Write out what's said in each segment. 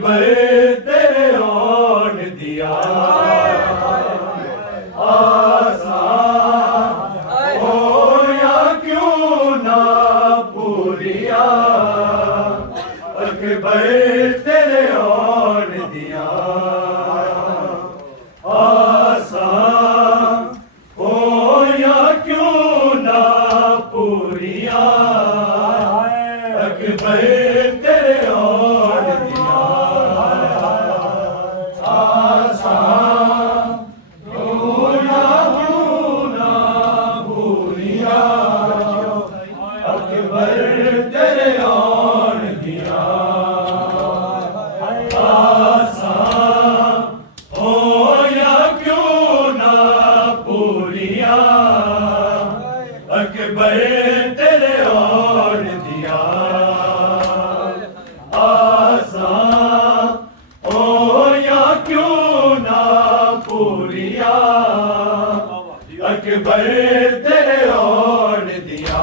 अकबर तेरे ओढ़ दिया आसान हो या क्यों ना पूरिया अकबर तेरे ओढ़ दिया आसान हो या क्यों ना पूरिया अकबर तेरे ओढ़ दिया आसान हो या क्यों ना पूरिया अकबर तेरे ओढ़ दिया आसान हो या क्यों ना पूरिया अकबर तेरे ओढ़ दिया आसान हो या क्यों ना पूरिया अकबर तेरे ओढ़ दिया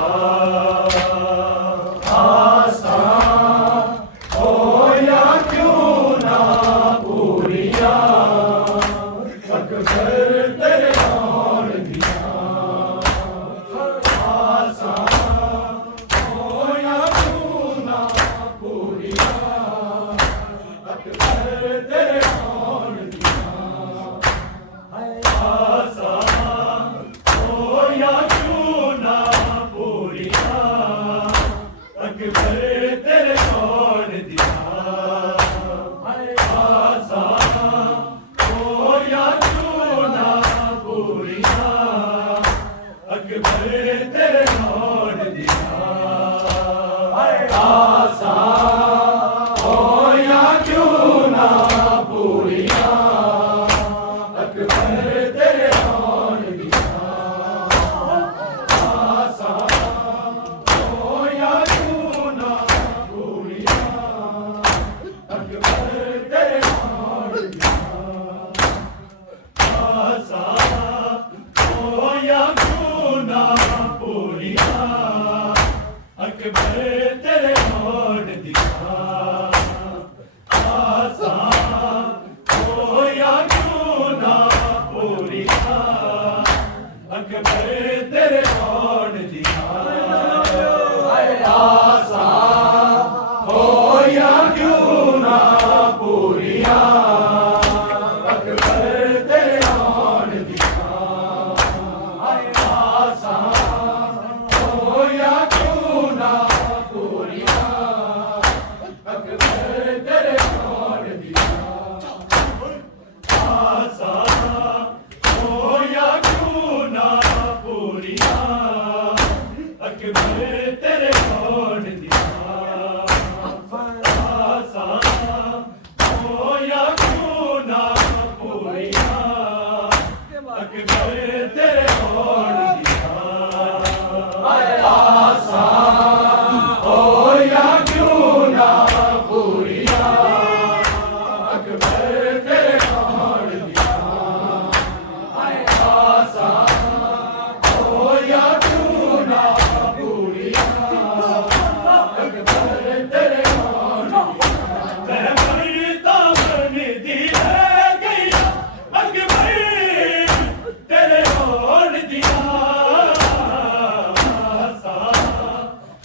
आसान हो या क्यों ना पूरिया अकबर तेरे ओढ़ दिया आसान हो या क्यों ना पूरिया अकबर तेरे ओढ़ दिया आसान हो या क्यों ना पूरिया अकबर तेरे ओढ़ दिया आसान हो या क्यों ना पूरिया अकबर तेरे ओढ़ दिया आसान हो या क्यों ना पूरिया अकबर तेरे ओढ़ दिया आसान हो या क्यों ना पूरिया अकबर तेरे ओढ़ दिया आसान हो या क्यों ना पूरिया अकबर तेरे ओढ़ दिया आसान हो या क्यों ना पूरिया अकबर तेरे ओढ़ दिया आसान हो या क्यों ना पूरिया अकबर तेरे ओढ़ दिया आसान हो या क्यों ना पूरिया अकबर तेरे ओढ़ दिया आसान हो या क्यों ना पूरिया अकबर तेरे ओढ़ दिया आसान हो या क्यों ना पूरिया अकबर तेरे ओढ़ दिया आसान हो या क्यों ना पूरिया अकबर तेरे ओढ़ दिया आसान हो या क्यों ना पूरिया अकबर तेरे ओढ़ दिया मैं मरता बन दिया गया अकबर तेरे ओढ़ दिया आसान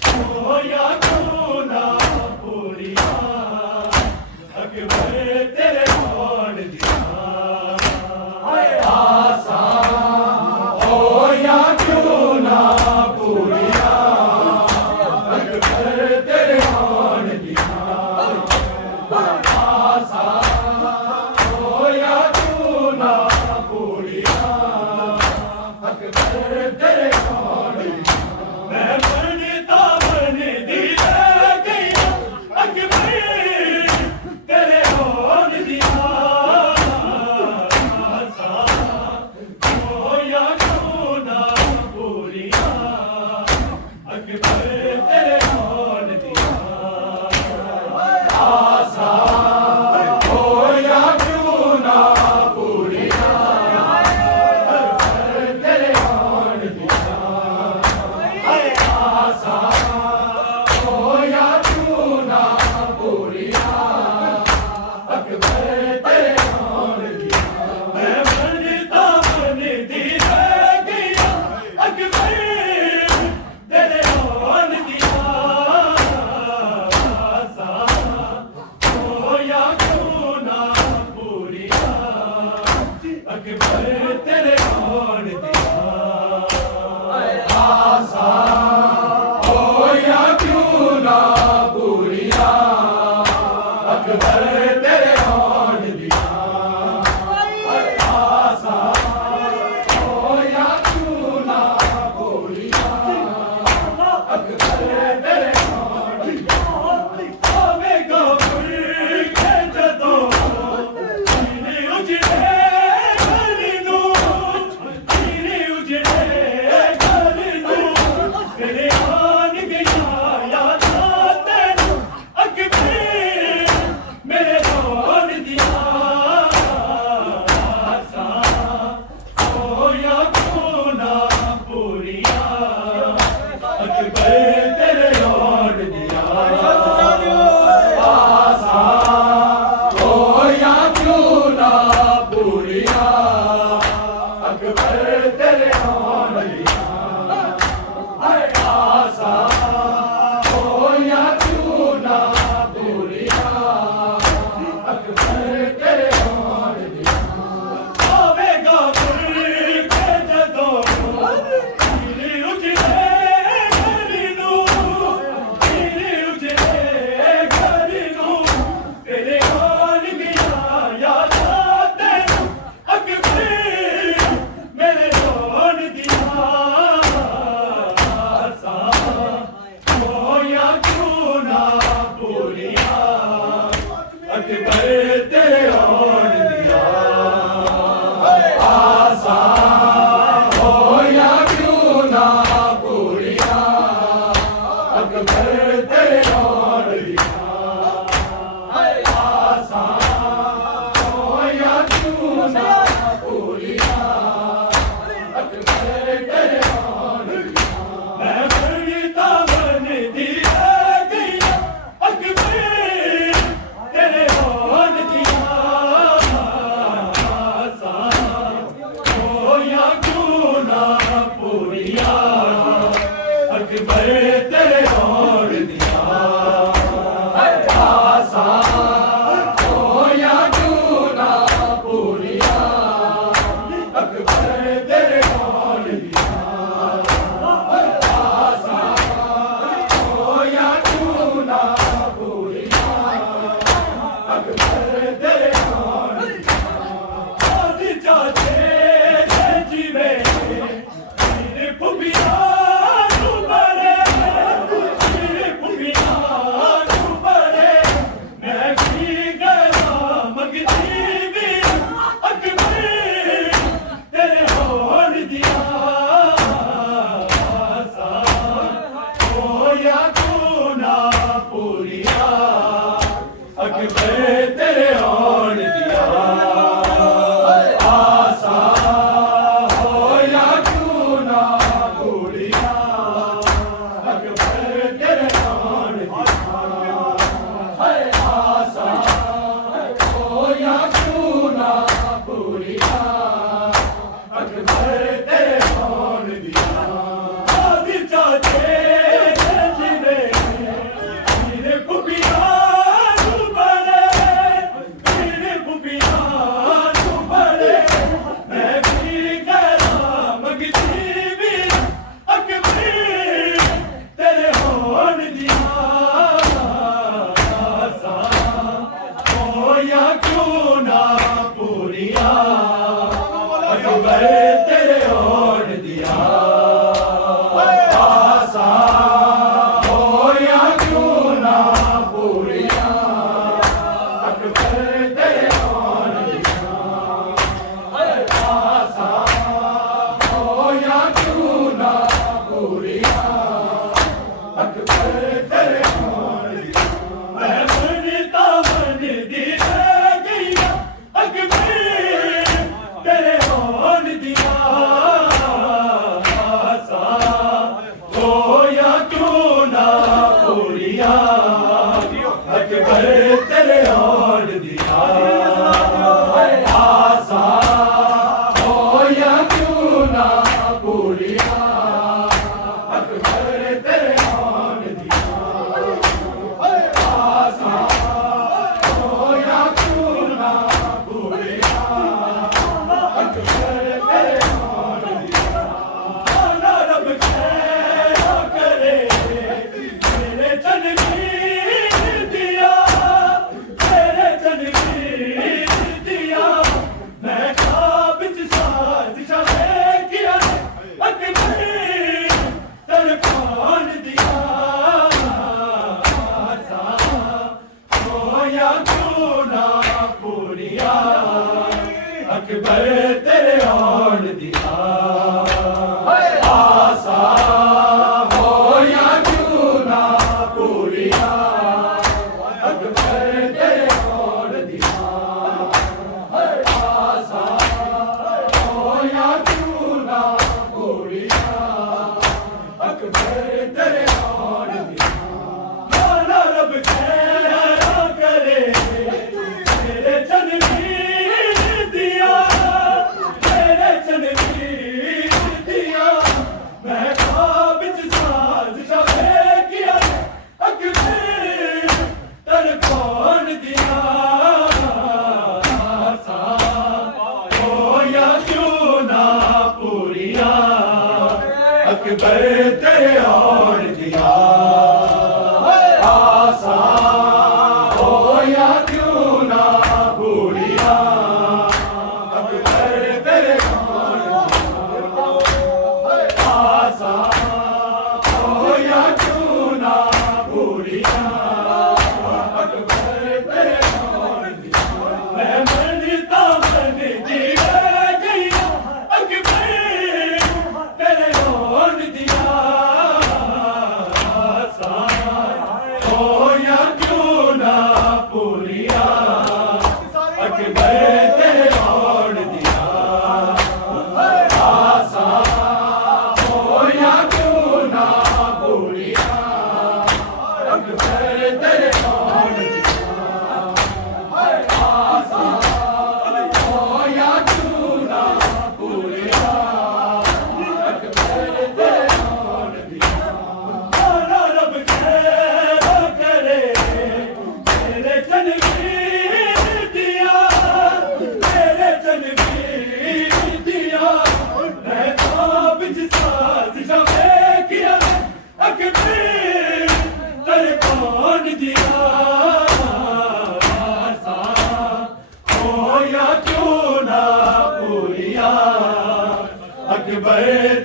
हो या क्यों ना पूरिया अकबर तेरे ओढ़ दिया आसान हो या क्यों ना पूरिया अकबर तेरे ओढ़ दिया आसान हो या क्यों ना पूरिया अकबर तेरे ओढ़ दिया मैं बनता बन दिया गया अकबर तेरे ओढ़ दिया आसान हो या क्यों ना पूरिया अकबर तेरे ओढ़ दिया आसान हो या क्यों ना पूरिया अकबर तेरे ओढ़ दिया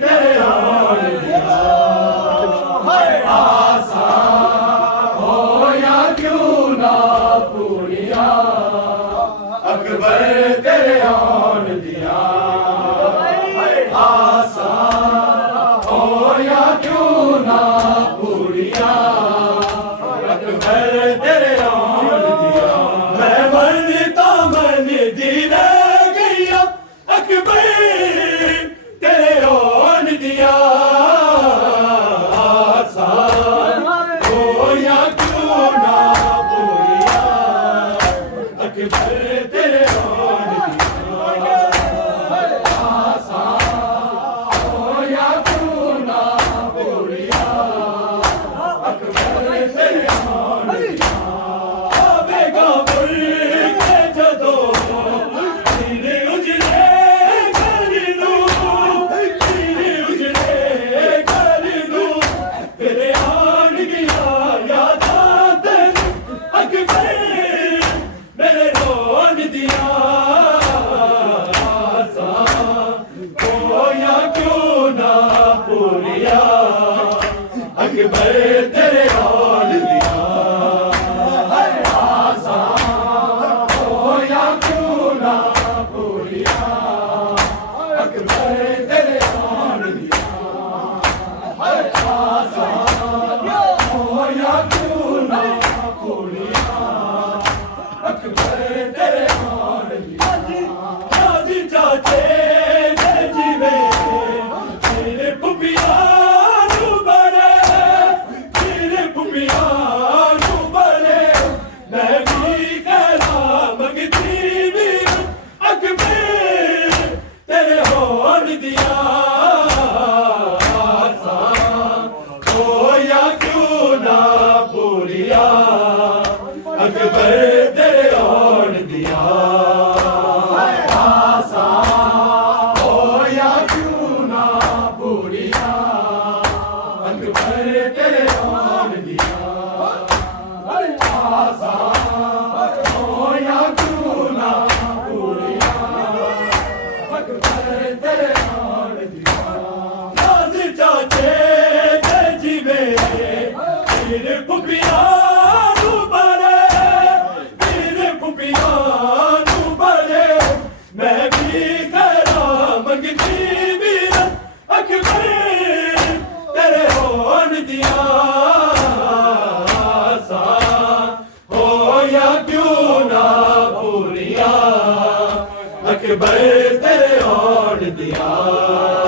तेरे आन दिया आसा हो या क्यों ना पूरिया अकबर तेरे आन दिया आसा हो या क्यों ना पूरिया अकबर तेरे आन दिया मैं मनता मन दी रह गया अकबर तेरे आन दिया आसा हो या क्यों ना पूरिया अकबर तेरे आन दिया आसा हो या क्यों ना पूरिया अकबर तेरे आन दिया आवेगा मुल्क जदो दिल उजड़े कर दूं दिल उजड़े कर दूं तेरे आन गया यादा तेरे अकबर मेरे रोन दिया आसा हो या क्यों ना पूरिया अकबर तेरे आन दिया आसा हो या क्यों ना पूरिया अकबर तेरे आन दिया आसा हो या क्यों ना पूरिया अकबर तेरे आन दिया राजी चाचे जीवे तेरे पुपिया नू बड़े तेरे पुपिया नू बड़े मैं भी कहना मंगती भी अकबर तेरे होन दिया आसा हो या क्यों ना पूरिया अकबर तेरे आन दिया आसा हो या क्यों ना पूरिया अकबर तेरे आन दिया आसा हो या क्यों ना पूरिया अकबर तेरे आन दिया नाज चाचे जीवे तेरे पुपिया नू बड़े तेरे पुपिया नू बड़े मैं भी करा मंगती भी अकबर तेरे होन दिया आसा हो या क्यों ना पूरिया अकबर तेरे होन दिया